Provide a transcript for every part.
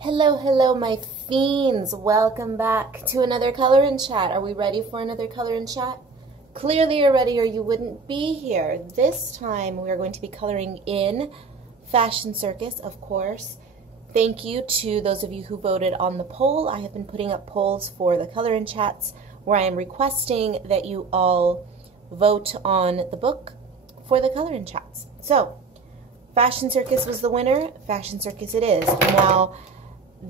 Hello, hello, my fiends. Welcome back to another Color and Chat. Are we ready for another Color and Chat? Clearly you're ready or you wouldn't be here. This time we are going to be coloring in Fashion Circus, of course. Thank you to those of you who voted on the poll. I have been putting up polls for the Color and Chats where I am requesting that you all vote on the book for the Color and Chats. So, Fashion Circus was the winner. Fashion Circus it is. Now,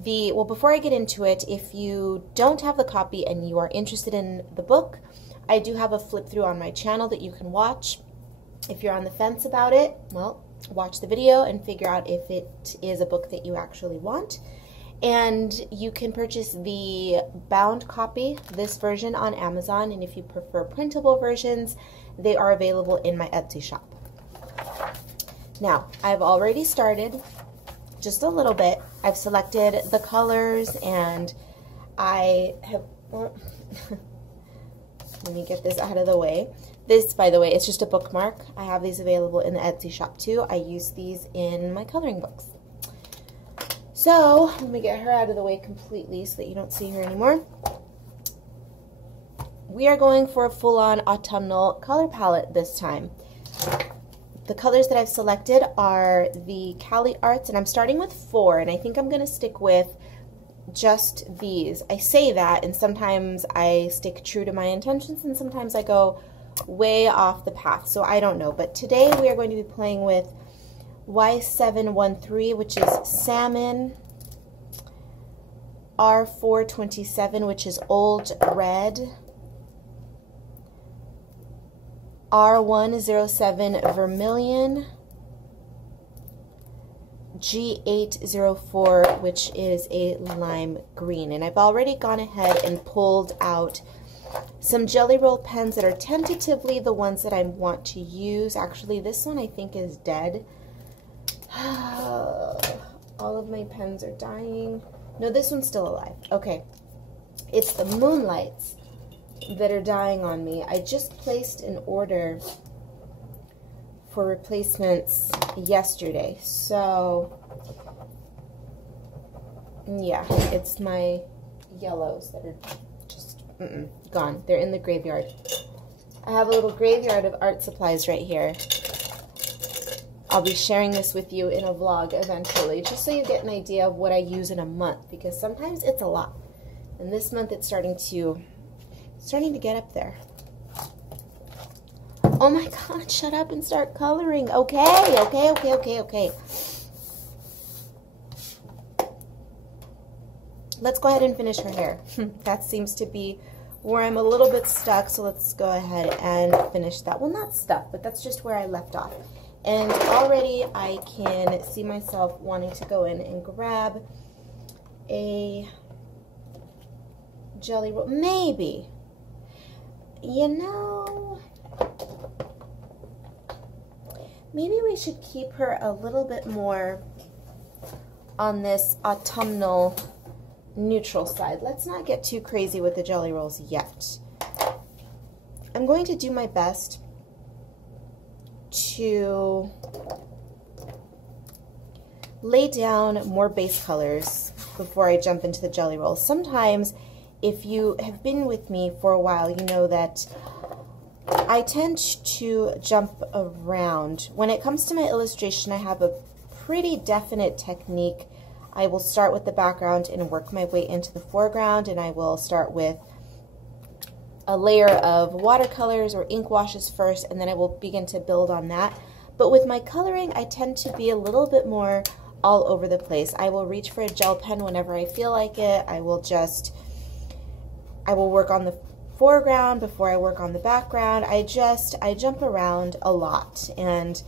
before I get into it, if you don't have the copy and you are interested in the book, I do have a flip through on my channel that you can watch. If you're on the fence about it, well, watch the video and figure out if it is a book that you actually want. And you can purchase the bound copy, this version, on Amazon, and if you prefer printable versions, they are available in my Etsy shop. Now, I've already started just a little bit. I've selected the colors and I have, let me get this out of the way. This, by the way, is just a bookmark. I have these available in the Etsy shop too. I use these in my coloring books. So, let me get her out of the way completely so that you don't see her anymore. We are going for a full-on autumnal color palette this time. The colors that I've selected are the Cali Arts, and I'm starting with 4, and I think I'm going to stick with just these. I say that, and sometimes I stick true to my intentions, and sometimes I go way off the path, so I don't know. But today we are going to be playing with Y713, which is Salmon, R427, which is Old Red, R107 Vermilion, G804, which is a lime green. And I've already gone ahead and pulled out some Jelly Roll pens that are tentatively the ones that I want to use. Actually, this one I think is dead. All of my pens are dying. No, this one's still alive. Okay. It's the Moonlights that are dying on me. I just placed an order for replacements yesterday, so yeah, it's my yellows that are just gone. They're in the graveyard. I have a little graveyard of art supplies right here. I'll be sharing this with you in a vlog eventually, just so you get an idea of what I use in a month, because sometimes it's a lot, and this month it's starting to get up there. Oh my God, shut up and start coloring. Okay. Let's go ahead and finish her hair. That seems to be where I'm a little bit stuck, so let's go ahead and finish that. Well, not stuck, but that's just where I left off. And already I can see myself wanting to go in and grab a Jelly Roll. Maybe. You know, maybe we should keep her a little bit more on this autumnal neutral side. Let's not get too crazy with the Jelly Rolls yet. I'm going to do my best to lay down more base colors before I jump into the Jelly Rolls. Sometimes, if you have been with me for a while, you know that I tend to jump around. When it comes to my illustration, I have a pretty definite technique. I will start with the background and work my way into the foreground, and I will start with a layer of watercolors or ink washes first, and then I will begin to build on that. But with my coloring, I tend to be a little bit more all over the place. I will reach for a gel pen whenever I feel like it. I will work on the foreground before I work on the background. I jump around a lot, and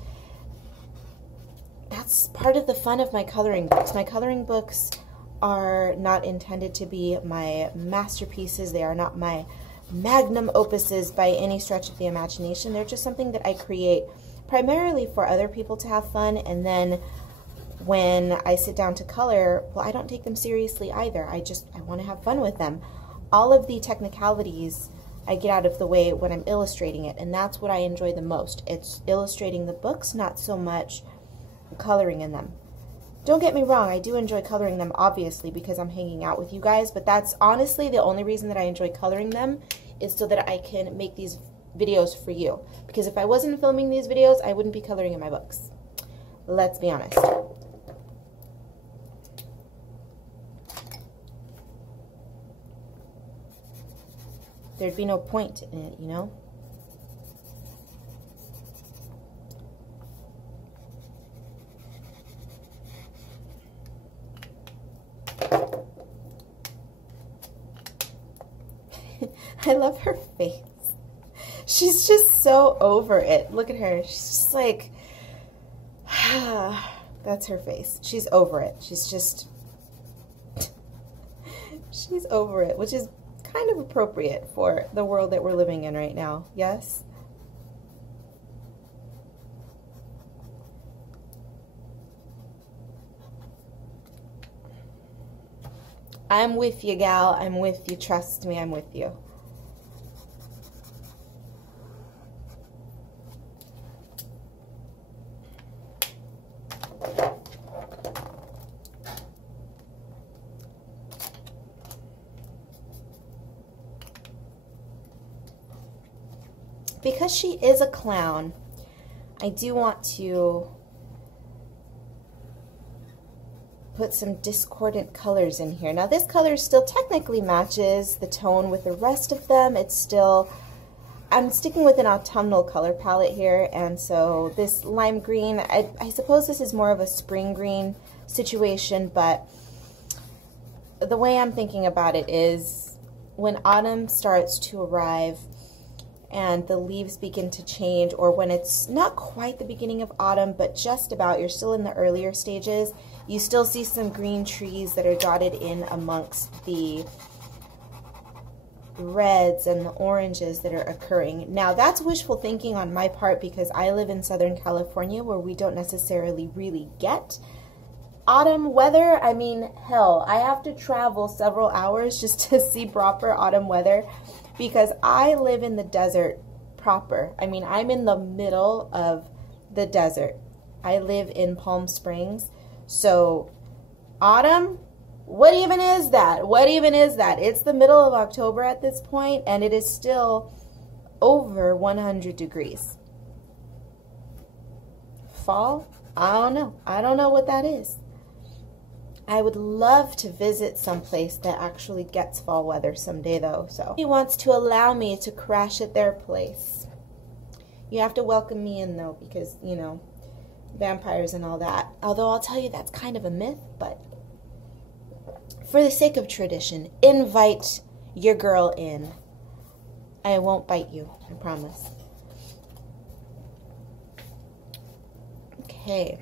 that's part of the fun of my coloring books. My coloring books are not intended to be my masterpieces. They are not my magnum opuses by any stretch of the imagination. They're just something that I create primarily for other people to have fun, and then when I sit down to color, well, I don't take them seriously either. I want to have fun with them. All of the technicalities I get out of the way when I'm illustrating it, and that's what I enjoy the most. It's illustrating the books, not so much coloring in them. Don't get me wrong, I do enjoy coloring them, obviously, because I'm hanging out with you guys, but that's honestly the only reason that I enjoy coloring them is so that I can make these videos for you. Because if I wasn't filming these videos, I wouldn't be coloring in my books. Let's be honest. There'd be no point in it, you know? I love her face. She's just so over it. Look at her. She's just like, that's her face. She's over it. She's just, she's over it, which is kind of appropriate for the world that we're living in right now. Yes? I'm with you, gal. I'm with you. Trust me, I'm with you. Because she is a clown, I do want to put some discordant colors in here. Now this color still technically matches the tone with the rest of them. It's still, I'm sticking with an autumnal color palette here, and so this lime green, I suppose this is more of a spring green situation, but the way I'm thinking about it is when autumn starts to arrive and the leaves begin to change, or when it's not quite the beginning of autumn, but just about, you're still in the earlier stages, you still see some green trees that are dotted in amongst the reds and the oranges that are occurring. Now that's wishful thinking on my part because I live in Southern California where we don't necessarily really get autumn weather. I mean, hell, I have to travel several hours just to see proper autumn weather because I live in the desert proper. I mean, I'm in the middle of the desert. I live in Palm Springs. So autumn, what even is that? What even is that? It's the middle of October at this point, and it is still over 100 degrees. Fall? I don't know. I don't know what that is. I would love to visit someplace that actually gets fall weather someday, though. So he wants to allow me to crash at their place. You have to welcome me in, though, because, you know, vampires and all that. Although I'll tell you that's kind of a myth, but for the sake of tradition, invite your girl in. I won't bite you, I promise. Okay.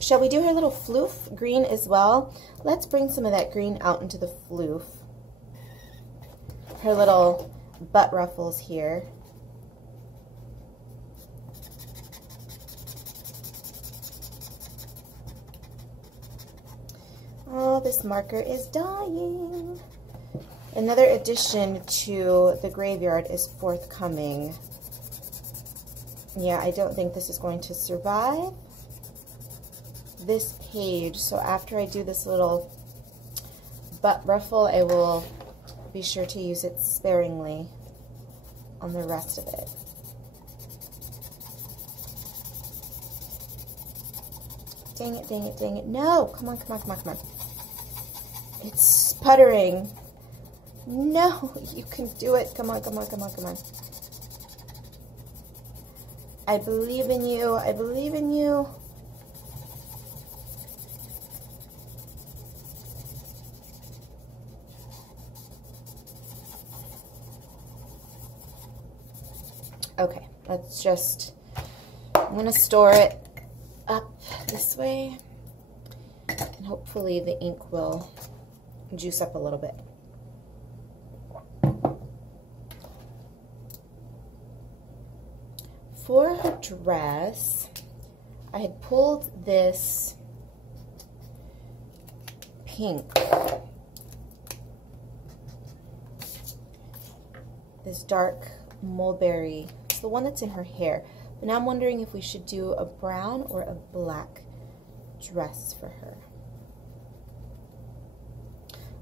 Shall we do her little floof green as well? Let's bring some of that green out into the floof. Her little butt ruffles here. Oh, this marker is dying. Another addition to the graveyard is forthcoming. Yeah, I don't think this is going to survive this page, so after I do this little butt ruffle, I will be sure to use it sparingly on the rest of it. Dang it, dang it, dang it. No! Come on, come on, come on, come on. It's sputtering. No, you can do it. Come on, come on, come on, come on. I believe in you. I believe in you. Okay, let's just, I'm going to store it up this way, and hopefully the ink will juice up a little bit. For her dress, I had pulled this pink, this dark mulberry. It's the one that's in her hair. But now I'm wondering if we should do a brown or a black dress for her.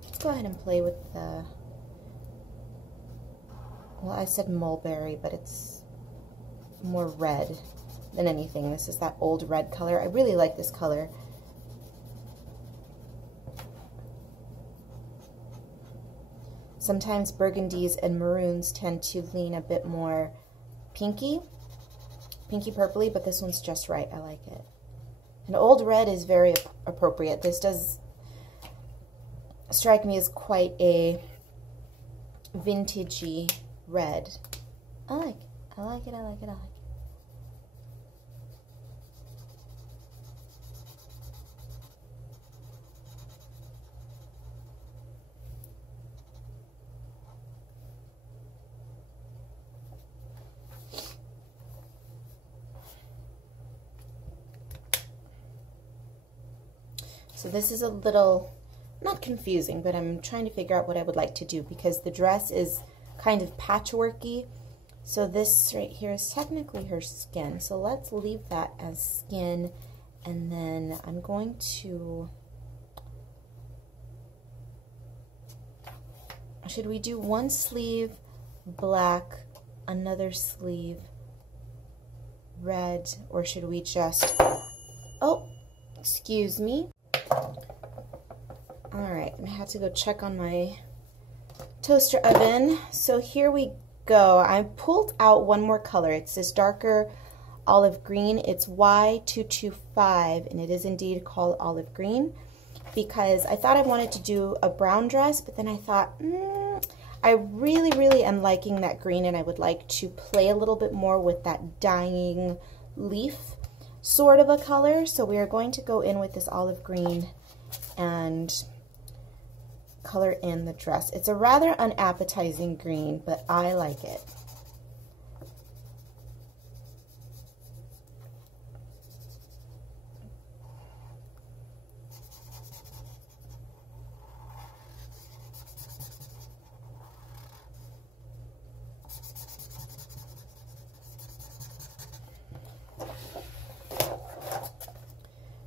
Let's go ahead and play with the, well, I said mulberry, but it's more red than anything. This is that old red color. I really like this color. Sometimes burgundies and maroons tend to lean a bit more pinky purpley, but this one's just right. I like it. And old red is very appropriate. This does strike me as quite a vintagey red. I like it. I like it. I like it. I like it. So this is a little, not confusing, but I'm trying to figure out what I would like to do because the dress is kind of patchworky. So this right here is technically her skin. So let's leave that as skin. And then I'm going to, should we do one sleeve black, another sleeve red, or should we just, oh, excuse me. All right, I have to go check on my toaster oven. So here we go. I pulled out one more color. It's this darker olive green. It's Y225, and it is indeed called olive green because I thought I wanted to do a brown dress, but then I thought, I really, really am liking that green, and I would like to play a little bit more with that dying leaf sort of a color. So we are going to go in with this olive green and color in the dress. It's a rather unappetizing green, but I like it.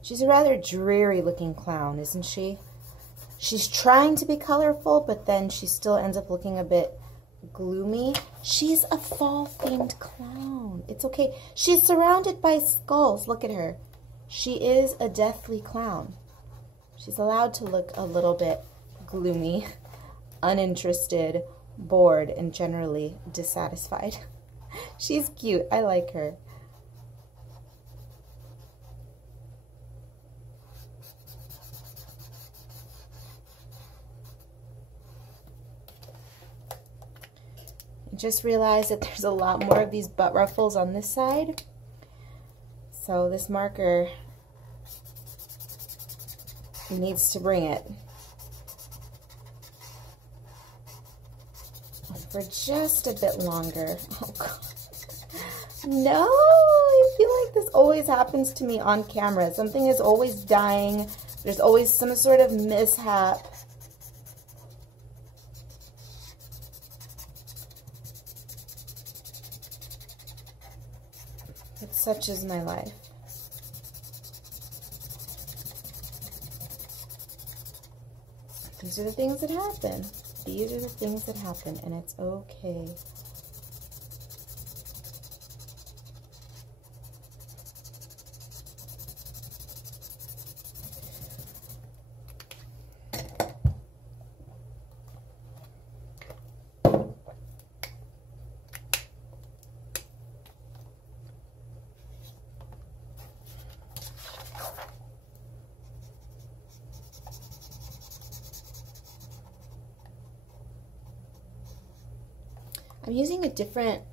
She's a rather dreary looking clown, isn't she? She's trying to be colorful, but then she still ends up looking a bit gloomy. She's a fall-themed clown. It's okay. She's surrounded by skulls. Look at her. She is a deathly clown. She's allowed to look a little bit gloomy, uninterested, bored, and generally dissatisfied. She's cute. I like her. Just realized that there's a lot more of these butt ruffles on this side. So this marker needs to bring it for just a bit longer. Oh God. No, I feel like this always happens to me on camera. Something is always dying. There's always some sort of mishap. Such is my life. These are the things that happen. These are the things that happen, and it's okay. I'm using a different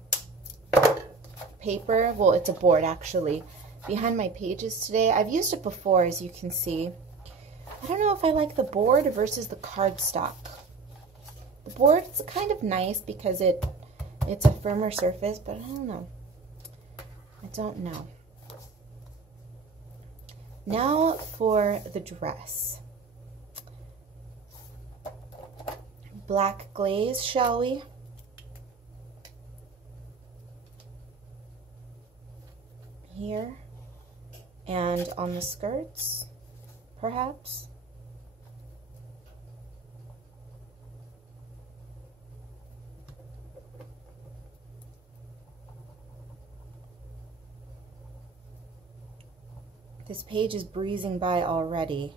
paper. Well, it's a board actually behind my pages today. I've used it before, as you can see. I don't know if I like the board versus the cardstock. The board's kind of nice because it's a firmer surface, but I don't know. I don't know. Now for the dress. Black glaze, shall we? Here and on the skirts. perhaps. This page is breezing by already.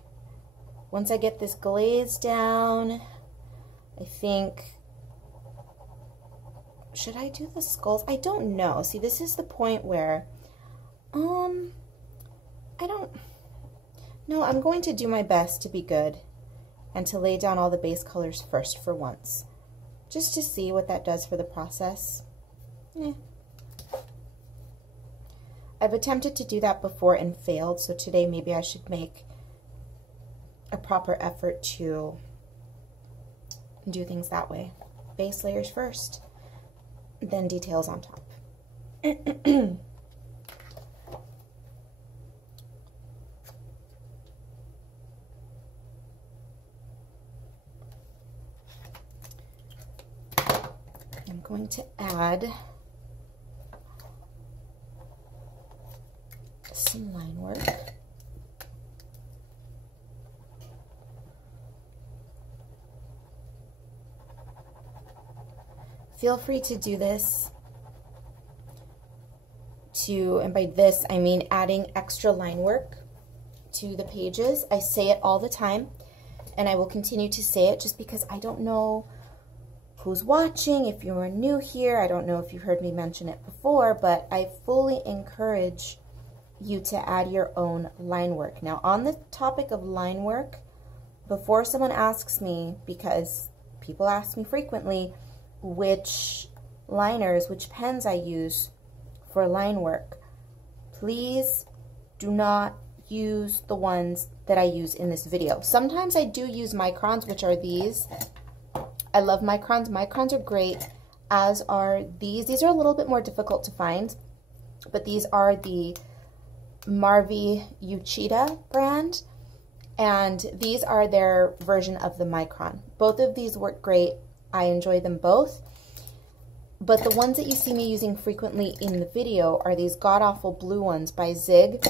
Once I get this glaze down, I think, should I do the skulls? I don't know. See, this is the point where, no, I'm going to do my best to be good and to lay down all the base colors first for once, just to see what that does for the process. I've attempted to do that before and failed, so today maybe I should make a proper effort to do things that way. Base layers first, then details on top. I'm going to add some line work. Feel free to do this and by this I mean adding extra line work to the pages. I say it all the time and I will continue to say it just because I don't know who's watching. If you're new here, I don't know if you've heard me mention it before, but I fully encourage you to add your own line work. Now, on the topic of line work, before someone asks me, because people ask me frequently, which liners, which pens I use for line work, please do not use the ones that I use in this video. Sometimes I do use microns, which are these. I love microns. Microns are great, as are these. These are a little bit more difficult to find, but these are the Marvi Uchida brand, and these are their version of the micron. Both of these work great. I enjoy them both, but the ones that you see me using frequently in the video are these god-awful blue ones by Zig.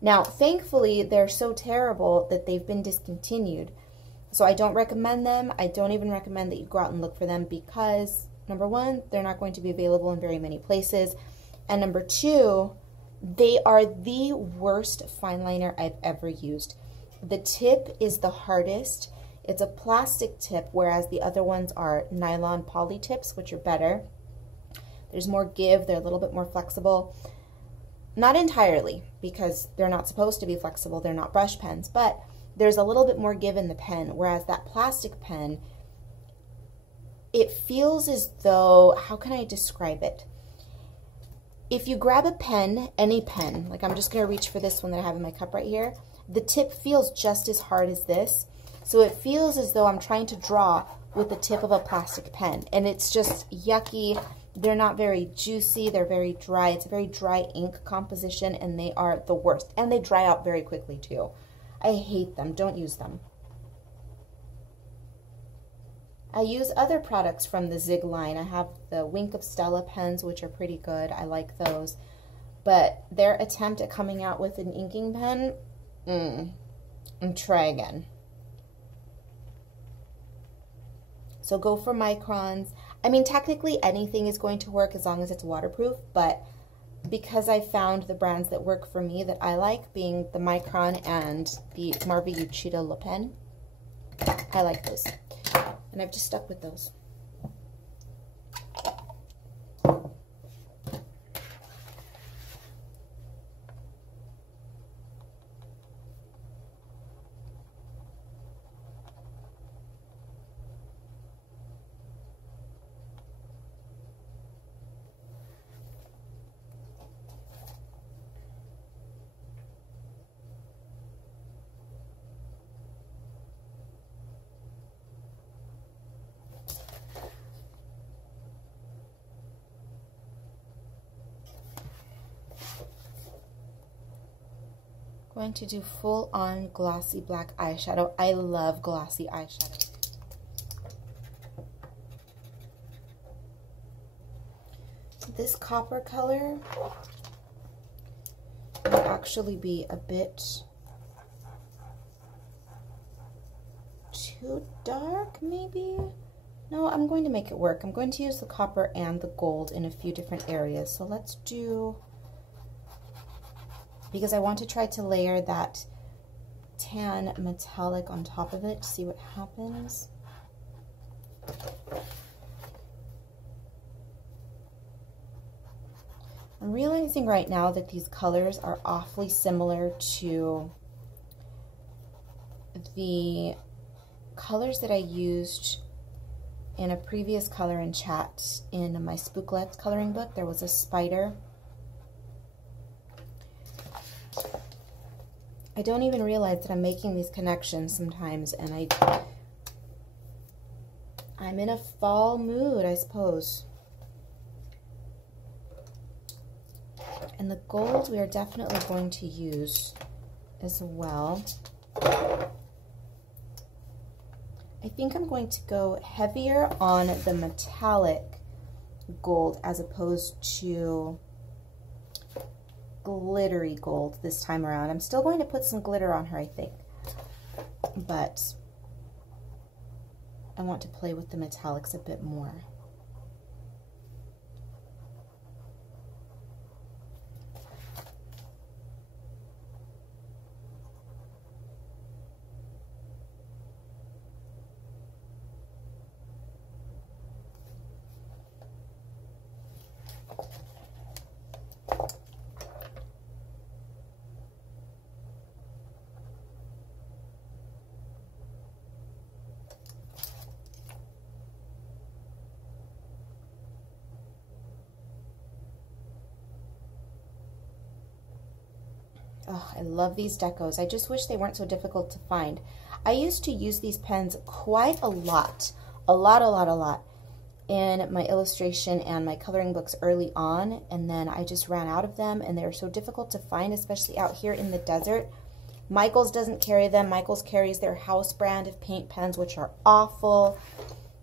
Now, thankfully, they're so terrible that they've been discontinued, so I don't recommend them. I don't even recommend that you go out and look for them because, number one, they're not going to be available in very many places, and number two, they are the worst fine liner I've ever used. The tip is the hardest. It's a plastic tip, whereas the other ones are nylon poly tips, which are better. There's more give. They're a little bit more flexible. Not entirely, because they're not supposed to be flexible. They're not brush pens, but there's a little bit more give in the pen, whereas that plastic pen, it feels as though, how can I describe it? If you grab a pen, any pen, like I'm just going to reach for this one that I have in my cup right here, the tip feels just as hard as this. So it feels as though I'm trying to draw with the tip of a plastic pen, and it's just yucky. They're not very juicy. They're very dry. It's a very dry ink composition, and they are the worst. And they dry out very quickly, too. I hate them. Don't use them. I use other products from the Zig line. I have the Wink of Stella pens, which are pretty good. I like those. But their attempt at coming out with an inking pen, and try again. So go for microns. I mean, technically anything is going to work as long as it's waterproof, but because I found the brands that work for me that I like, being the Micron and the Marvi Uchida Le Pen, I like those. And I've just stuck with those. Going to do full-on glossy black eyeshadow. I love glossy eyeshadow. This copper color will actually be a bit too dark, maybe? No, I'm going to make it work. I'm going to use the copper and the gold in a few different areas. So let's do, because I want to try to layer that tan metallic on top of it to see what happens. I'm realizing right now that these colors are awfully similar to the colors that I used in a previous color and chat in my Spooklets coloring book. There was a spider. I don't even realize that I'm making these connections sometimes, and I'm in a fall mood, I suppose. And the gold we are definitely going to use as well. I think I'm going to go heavier on the metallic gold as opposed to glittery gold this time around. I'm still going to put some glitter on her, I think, but I want to play with the metallics a bit more. Oh, I love these decos. I just wish they weren't so difficult to find. I used to use these pens quite a lot in my illustration and my coloring books early on, and then I just ran out of them, and they were so difficult to find, especially out here in the desert. Michaels doesn't carry them. Michaels carries their house brand of paint pens, which are awful.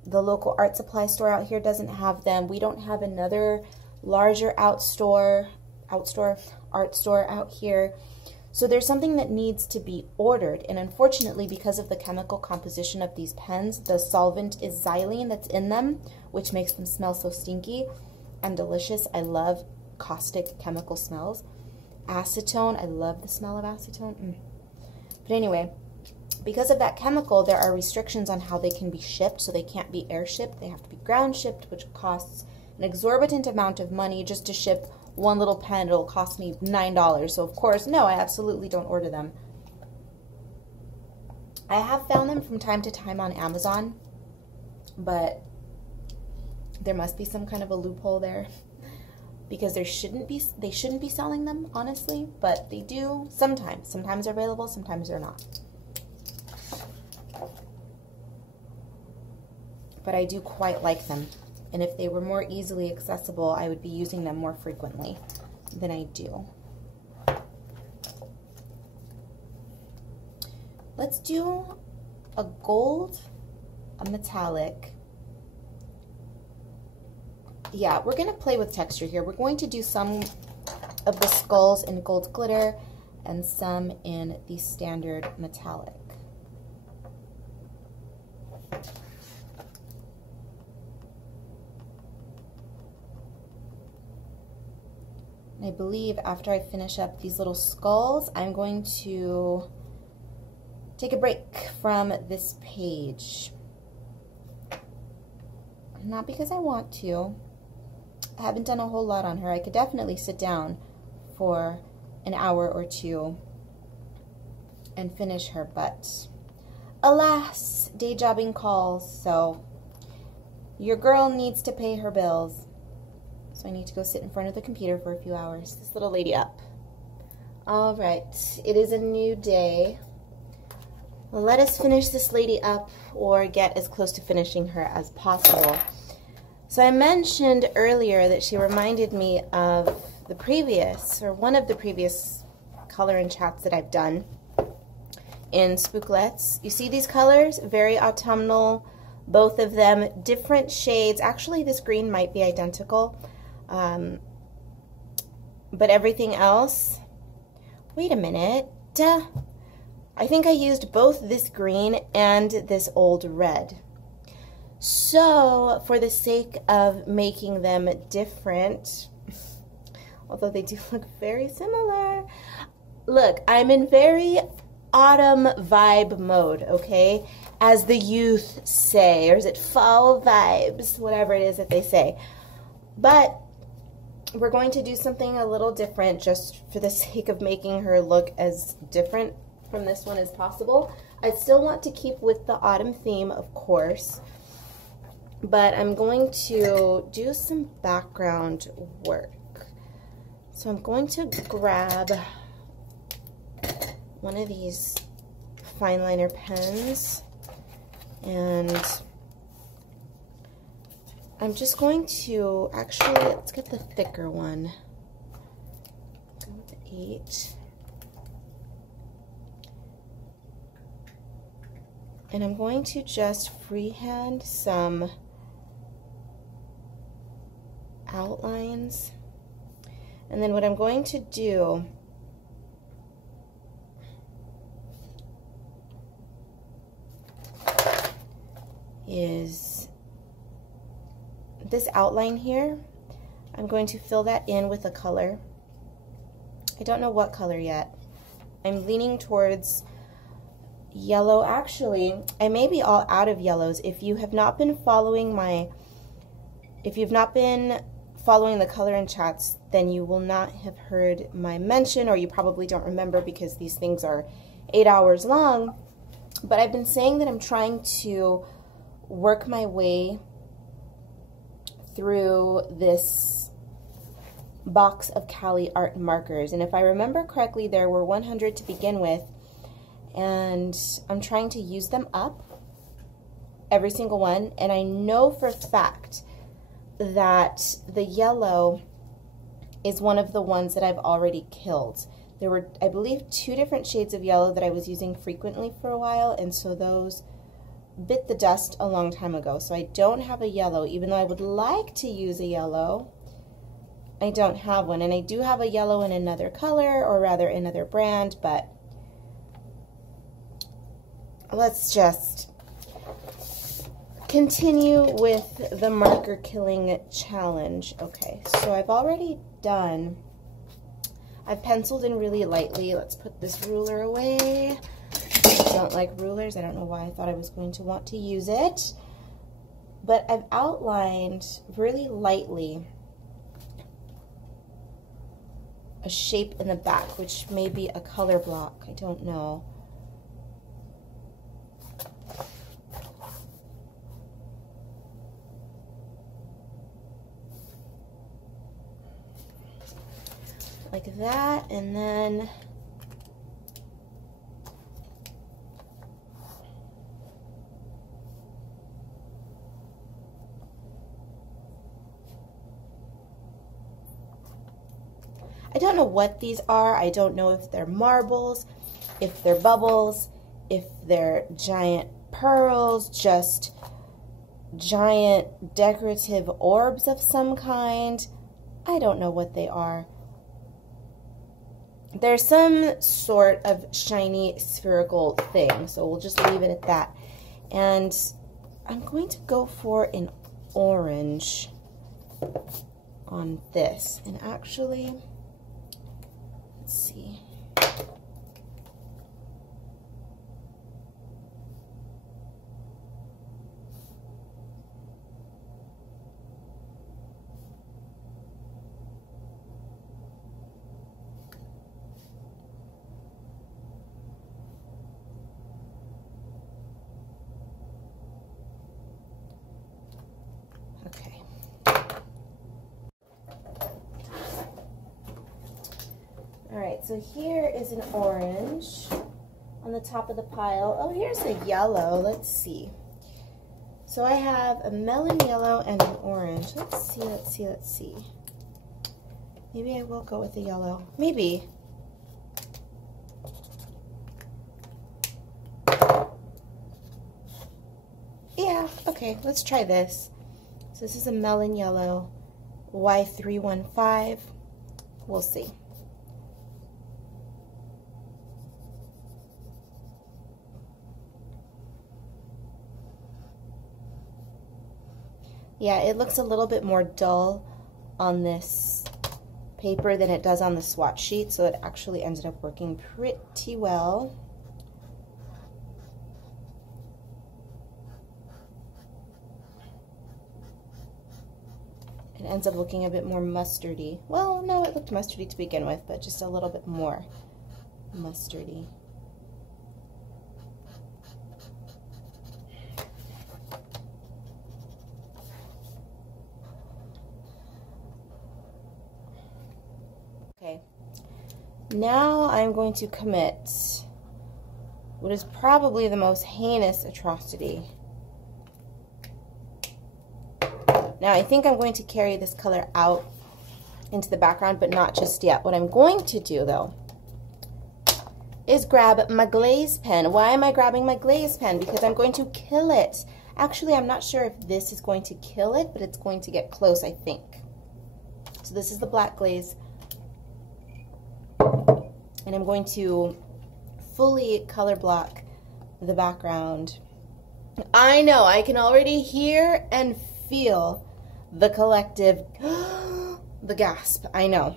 The local art supply store out here doesn't have them. We don't have another larger art store out here. So there's something that needs to be ordered, and unfortunately, because of the chemical composition of these pens, the solvent is xylene that's in them, which makes them smell so stinky and delicious. I love caustic chemical smells. Acetone, I love the smell of acetone. But anyway, because of that chemical, there are restrictions on how they can be shipped, so they can't be air shipped. They have to be ground shipped, which costs an exorbitant amount of money. Just to ship one little pen, it'll cost me $9. So of course, no, I absolutely don't order them. I have found them from time to time on Amazon, but there must be some kind of a loophole there, because they shouldn't be selling them, honestly, but they do sometimes. Sometimes they're available, sometimes they're not. But I do quite like them. And if they were more easily accessible, I would be using them more frequently than I do. Let's do a gold, a metallic. Yeah, we're going to play with texture here. We're going to do some of the skulls in gold glitter and some in the standard metallic. I believe after I finish up these little skulls, I'm going to take a break from this page. Not because I want to. I haven't done a whole lot on her. I could definitely sit down for an hour or two and finish her, but alas, day jobbing calls, so your girl needs to pay her bills. So I need to go sit in front of the computer for a few hours. This little lady up. All right, it is a new day. Well, let us finish this lady up, or get as close to finishing her as possible. So I mentioned earlier that she reminded me of the previous, or one of the previous color and chats that I've done in Spooklets. You see these colors? Very autumnal, both of them, different shades. Actually, this green might be identical. But everything else, wait a minute, I think I used both this green and this old red. So, for the sake of making them different, although they do look very similar, look, I'm in very autumn vibe mode, okay? As the youth say, or is it fall vibes, whatever it is that they say. But we're going to do something a little different just for the sake of making her look as different from this one as possible. I still want to keep with the autumn theme, of course, but I'm going to do some background work. So I'm going to grab one of these fine liner pens, and I'm just going to, actually, let's get the thicker one. Go with the 8. And I'm going to just freehand some outlines. And then what I'm going to do is this outline here, I'm going to fill that in with a color. I don't know what color yet. I'm leaning towards yellow. Actually, I may be all out of yellows. If you have not been following the color and chats, then you will not have heard my mention, or you probably don't remember because these things are 8 hours long. But I've been saying that I'm trying to work my way through this box of Cali art markers. And if I remember correctly, there were 100 to begin with, and I'm trying to use them up, every single one. And I know for a fact that the yellow is one of the ones that I've already killed. There were, I believe, 2 different shades of yellow that I was using frequently for a while, and so those bit the dust a long time ago. So I don't have a yellow, even though I would like to use a yellow. I don't have one, and I do have a yellow in another color, or rather another brand, but let's just continue with the marker killing challenge. Okay, so I've already done, I've penciled in really lightly. Let's put this ruler away. I don't like rulers. I don't know why I thought I was going to want to use it. But I've outlined really lightly a shape in the back, which may be a color block. I don't know. Like that, and then I don't know what these are. I don't know if they're marbles, if they're bubbles, if they're giant pearls, just giant decorative orbs of some kind. I don't know what they are. They're some sort of shiny spherical thing, so we'll just leave it at that. And I'm going to go for an orange on this. And actually, let's see. Okay. All right, so here is an orange on the top of the pile. Oh, here's a yellow. Let's see. So I have a melon yellow and an orange. Let's see, let's see, let's see. Maybe I will go with the yellow. Maybe. Yeah, okay, let's try this. So this is a melon yellow, Y315. We'll see. Yeah, it looks a little bit more dull on this paper than it does on the swatch sheet, so it actually ended up working pretty well. It ends up looking a bit more mustardy. Well, no, it looked mustardy to begin with, but just a little bit more mustardy. Okay, now I'm going to commit what is probably the most heinous atrocity. Now I think I'm going to carry this color out into the background, but not just yet. What I'm going to do though is grab my glaze pen. Why am I grabbing my glaze pen? Because I'm going to kill it. Actually, I'm not sure if this is going to kill it, but it's going to get close, I think. So this is the black glaze. And I'm going to fully color block the background. I know, I can already hear and feel the collective, the gasp. I know.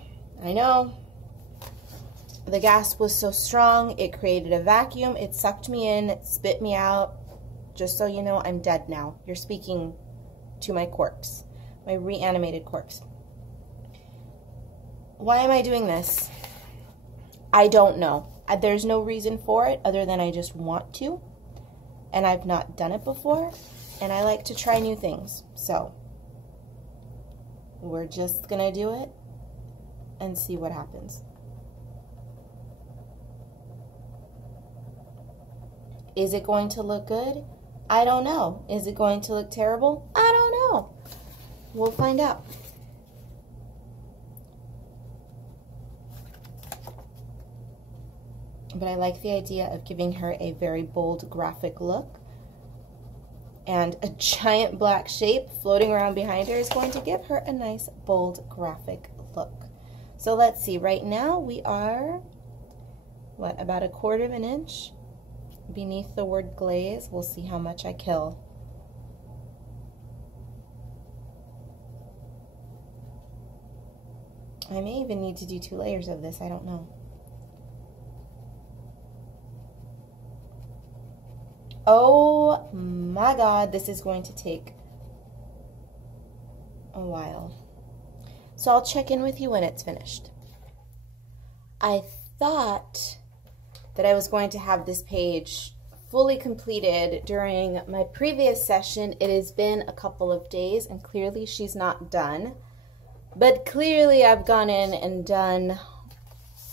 The gasp was so strong, it created a vacuum, it sucked me in, it spit me out. Just so you know, I'm dead now. You're speaking to my corpse, my reanimated corpse. Why am I doing this? I don't know. There's no reason for it other than I just want to, and I've not done it before, and I like to try new things. So we're just gonna do it and see what happens. Is it going to look good? I don't know. Is it going to look terrible? I don't know. We'll find out. But I like the idea of giving her a very bold graphic look. And a giant black shape floating around behind her is going to give her a nice bold graphic look. So let's see, right now we are, what, about 1/4 of an inch beneath the word glaze. We'll see how much I kill. I may even need to do 2 layers of this, I don't know. Oh my God, this is going to take a while. So I'll check in with you when it's finished. I thought that I was going to have this page fully completed during my previous session. It has been a couple of days and clearly she's not done. But clearly I've gone in and done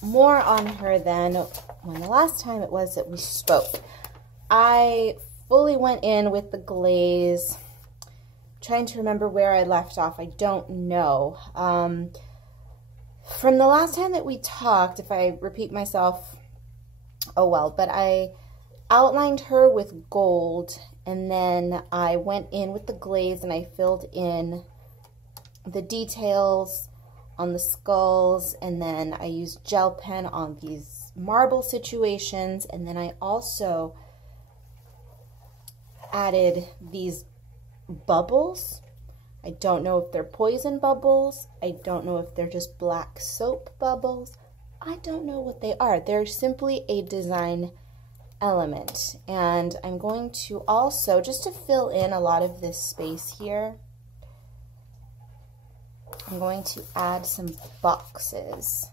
more on her than when the last time it was that we spoke. I fully went in with the glaze, trying to remember where I left off. I don't know. From the last time that we talked, if I repeat myself, oh well, but I outlined her with gold, and then I went in with the glaze and I filled in the details on the skulls, and then I used gel pen on these marble situations, and then I also added these bubbles. I don't know if they're poison bubbles. I don't know if they're just black soap bubbles. I don't know what they are. They're simply a design element. And I'm going to also, just to fill in a lot of this space here, I'm going to add some boxes.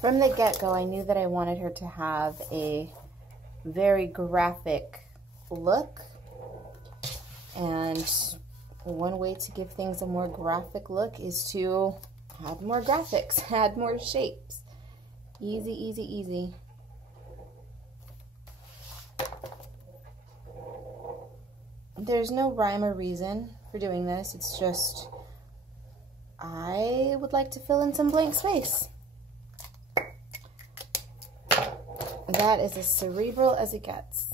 From the get-go, I knew that I wanted her to have a very graphic look, and one way to give things a more graphic look is to add more graphics, add more shapes. Easy, easy, easy. There's no rhyme or reason for doing this. It's just I would like to fill in some blank space. That is as cerebral as it gets.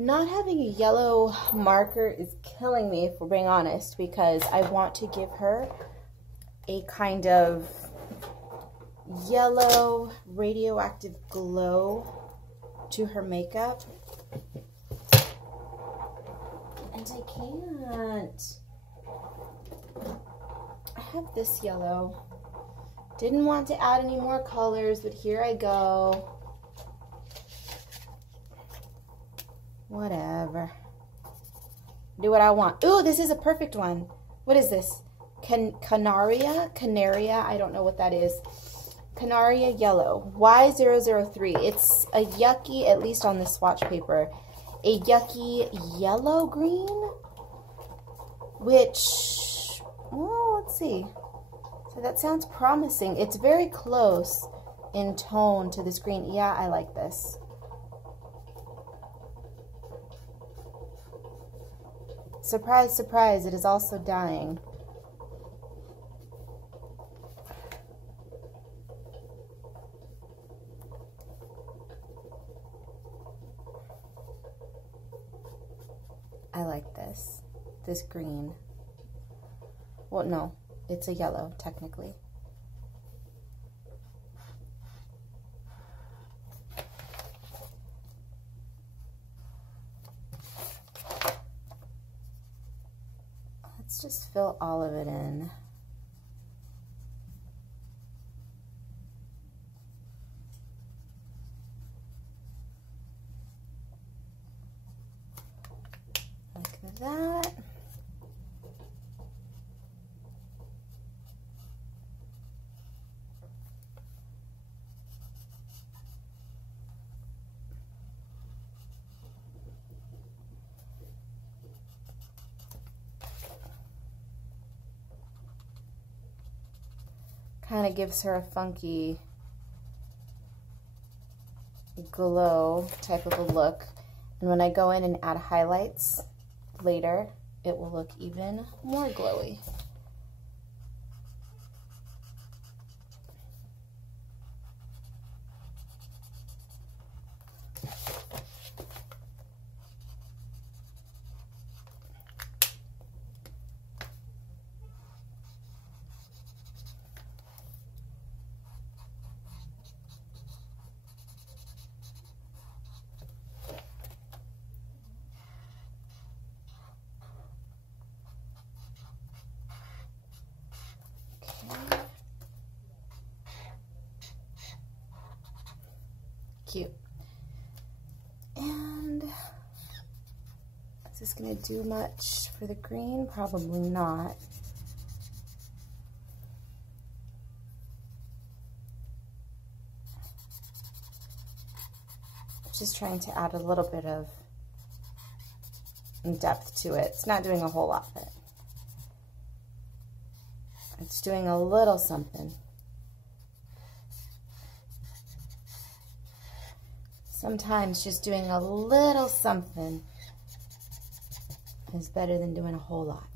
Not having a yellow marker is killing me, if we're being honest, because I want to give her a kind of yellow radioactive glow to her makeup. And I can't. I have this yellow. Didn't want to add any more colors, but here I go. Whatever. Do what I want. Ooh, this is a perfect one. What is this? Canaria? I don't know what that is. Canaria yellow. Y003. It's a yucky, at least on the swatch paper, a yucky yellow green, which, oh, let's see. So that sounds promising. It's very close in tone to this green. Yeah, I like this. Surprise, surprise, it is also dying. I like this green. Well, no, it's a yellow, technically. Let's just fill all of it in. Like that. Kind of gives her a funky glow type of a look. And when I go in and add highlights later, it will look even more glowy. Cute. And is this going to do much for the green? Probably not. Just trying to add a little bit of depth to it. It's not doing a whole lot of it. It's doing a little something. Sometimes just doing a little something is better than doing a whole lot.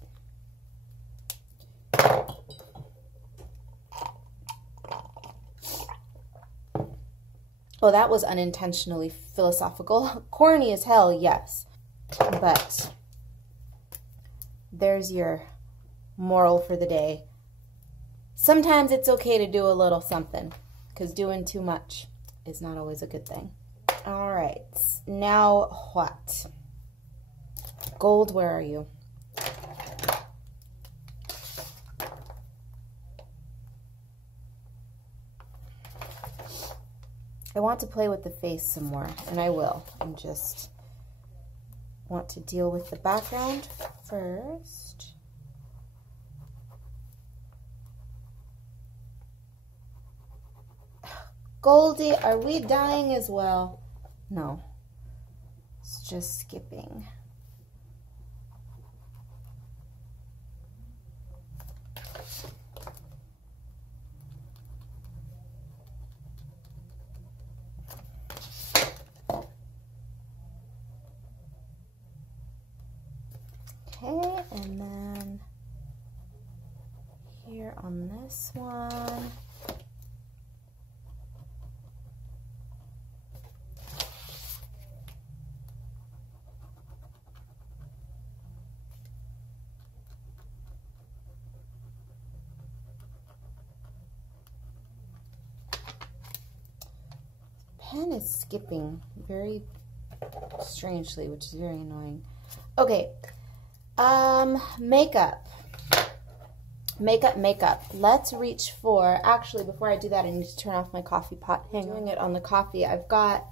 Well, that was unintentionally philosophical. Corny as hell, yes. But there's your moral for the day. Sometimes it's okay to do a little something, because doing too much is not always a good thing. All right, now what? Gold, where are you? I want to play with the face some more, and I will. I just want to deal with the background first. Goldie, are we dying as well? No. It's just skipping. Okay, and then here on this one, pen is skipping very strangely, which is very annoying. Okay. Makeup. Let's reach for, actually, before I do that, I need to turn off my coffee pot. Hang on. Doing it on the coffee. I've got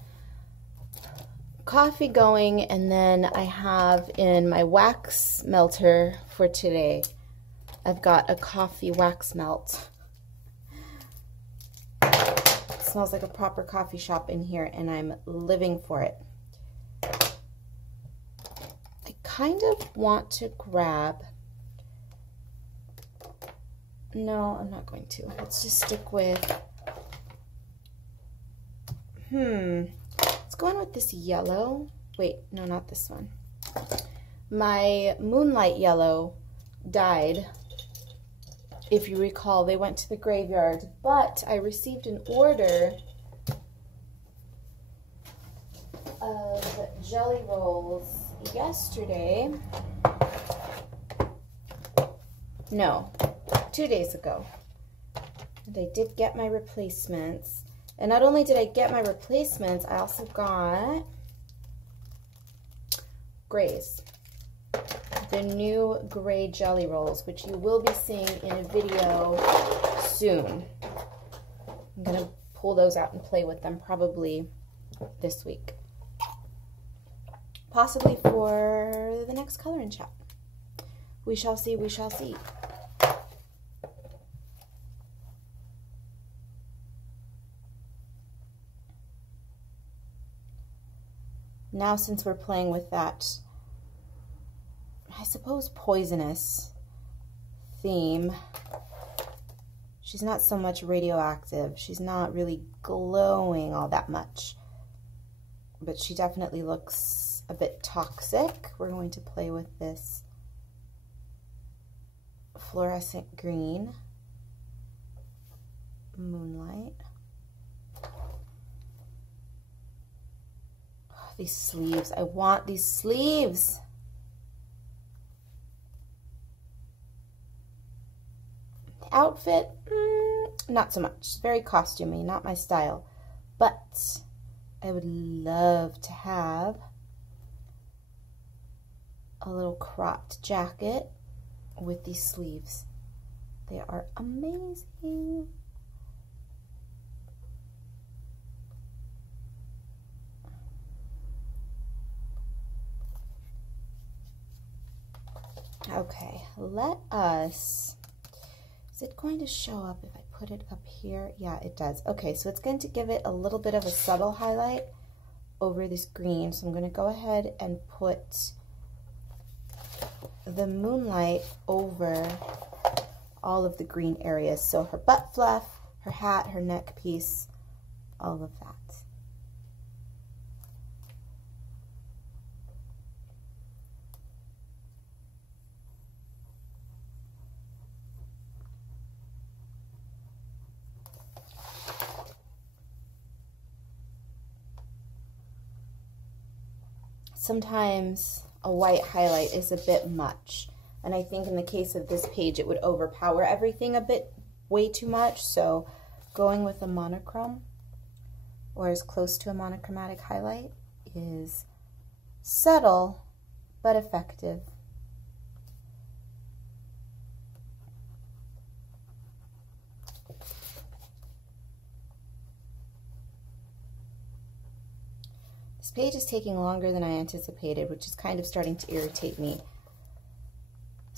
coffee going, and then I have in my wax melter for today, I've got a coffee wax melt. It smells like a proper coffee shop in here, and I'm living for it. Kind of want to grab, no, I'm not going to. Let's just stick with, let's go in with this yellow. Wait, no, not this one. My Moonlight yellow died. If you recall, they went to the graveyard, but I received an order of jelly rolls yesterday. No, 2 days ago. And I did get my replacements. And not only did I get my replacements, I also got grays. The new gray jelly rolls, which you will be seeing in a video soon. I'm going to pull those out and play with them probably this week. Possibly for the next color and chat. We shall see, we shall see. Now, since we're playing with that, I suppose, poisonous theme, she's not so much radioactive. She's not really glowing all that much. But she definitely looks a bit toxic. We're going to play with this fluorescent green Moonlight. Oh, these sleeves. I want these sleeves. The outfit, not so much. Very costumey, not my style. But I would love to have a little cropped jacket with these sleeves. They are amazing. Okay, let us, is it going to show up if I put it up here? Yeah, it does. Okay, so it's going to give it a little bit of a subtle highlight over this green. So I'm going to go ahead and put the Moonlight over all of the green areas. So her butt fluff, her hat, her neck piece, all of that. Sometimes a white highlight is a bit much, and I think in the case of this page it would overpower everything a bit, way too much. So going with a monochrome or as close to a monochromatic highlight is subtle but effective. This page is taking longer than I anticipated, which is kind of starting to irritate me.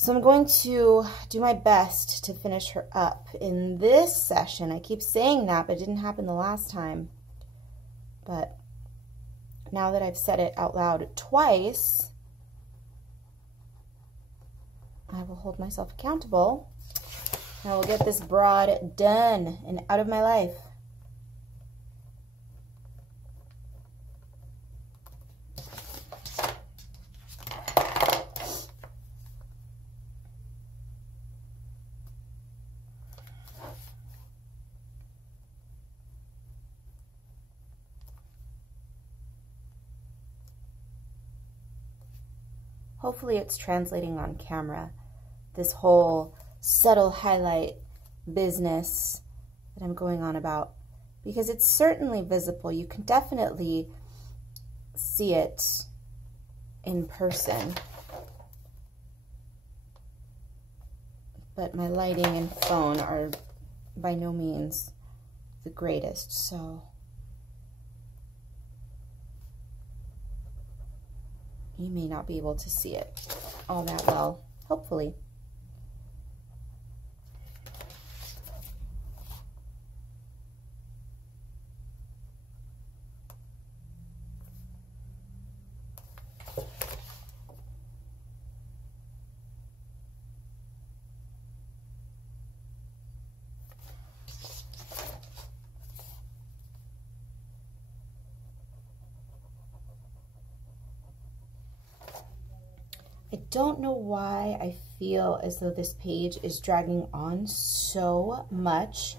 So I'm going to do my best to finish her up in this session. I keep saying that, but it didn't happen the last time. But now that I've said it out loud twice, I will hold myself accountable. I will get this broad done and out of my life. Hopefully it's translating on camera, this whole subtle highlight business that I'm going on about, because it's certainly visible. You can definitely see it in person, but my lighting and phone are by no means the greatest, so you may not be able to see it all that well, hopefully. I don't know why I feel as though this page is dragging on so much.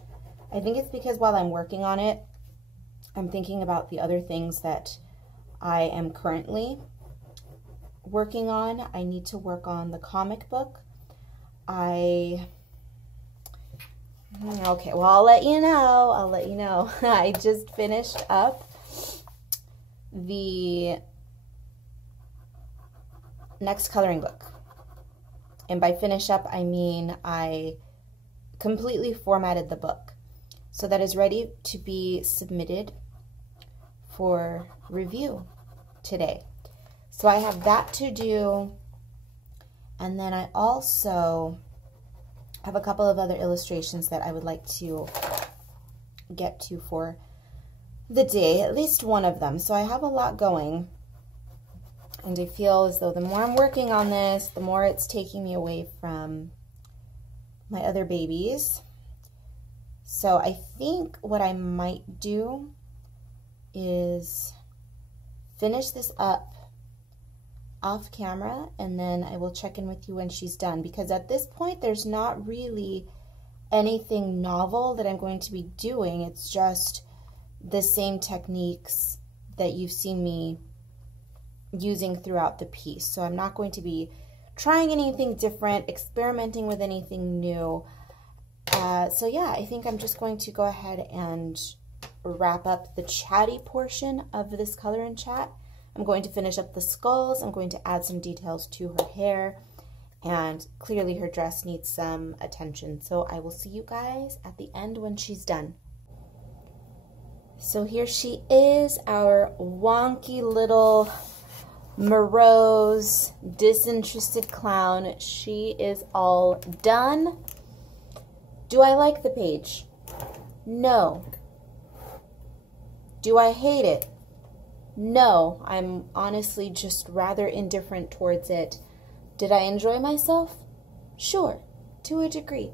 I think it's because while I'm working on it, I'm thinking about the other things that I am currently working on. I need to work on the comic book. Okay, well, I'll let you know. I just finished up the next coloring book. And by finish up, I mean I completely formatted the book so that it's ready to be submitted for review today. So I have that to do, and then I also have a couple of other illustrations that I would like to get to for the day, at least one of them. So I have a lot going. And I feel as though the more I'm working on this, the more it's taking me away from my other babies. So I think what I might do is finish this up off camera, and then I will check in with you when she's done. Because at this point, there's not really anything novel that I'm going to be doing. It's just the same techniques that you've seen me using throughout the piece. So I'm not going to be trying anything different, experimenting with anything new. So yeah, I think I'm just going to go ahead and wrap up the chatty portion of this color and chat. I'm going to finish up the skulls. I'm going to add some details to her hair, and clearly her dress needs some attention. So I will see you guys at the end when she's done. So here she is, our wonky little morose, disinterested clown. She is all done. Do I like the page? No. Do I hate it? No. I'm honestly just rather indifferent towards it. Did I enjoy myself? Sure, to a degree.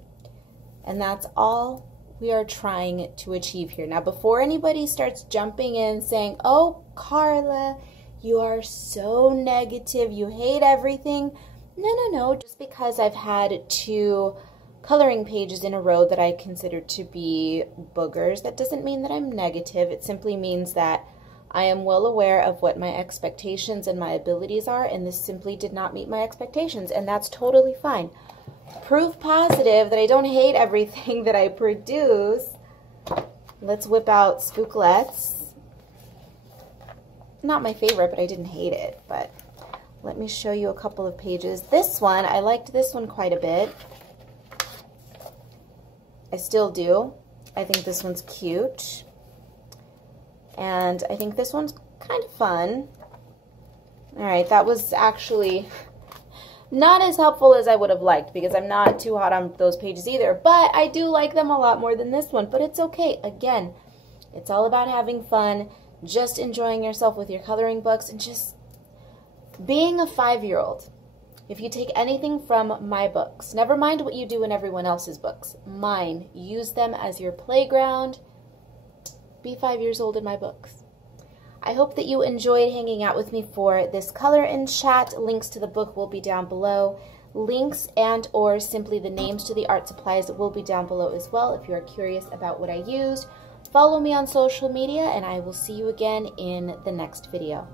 And that's all we are trying to achieve here. Now, before anybody starts jumping in saying, "Oh, Karla, you are so negative, you hate everything." No. Just because I've had 2 coloring pages in a row that I consider to be boogers, that doesn't mean that I'm negative. It simply means that I am well aware of what my expectations and my abilities are, and this simply did not meet my expectations, and that's totally fine. Proof positive that I don't hate everything that I produce. Let's whip out Spooklets. Not my favorite, but I didn't hate it. But let me show you a couple of pages. This one, I liked this one quite a bit. I still do. I think this one's cute. And I think this one's kind of fun. All right, that was actually Not as helpful as I would have liked because I'm not too hot on those pages either, but I do like them a lot more than this one, but it's okay. Again, it's all about having fun, just enjoying yourself with your coloring books, and just being a 5-year-old. If you take anything from my books, never mind what you do in everyone else's books, mine, use them as your playground. Be 5 years old in my books. I hope that you enjoyed hanging out with me for this color and chat. Links to the book will be down below. Links and or simply the names to the art supplies will be down below as well if you are curious about what I used. Follow me on social media, and I will see you again in the next video.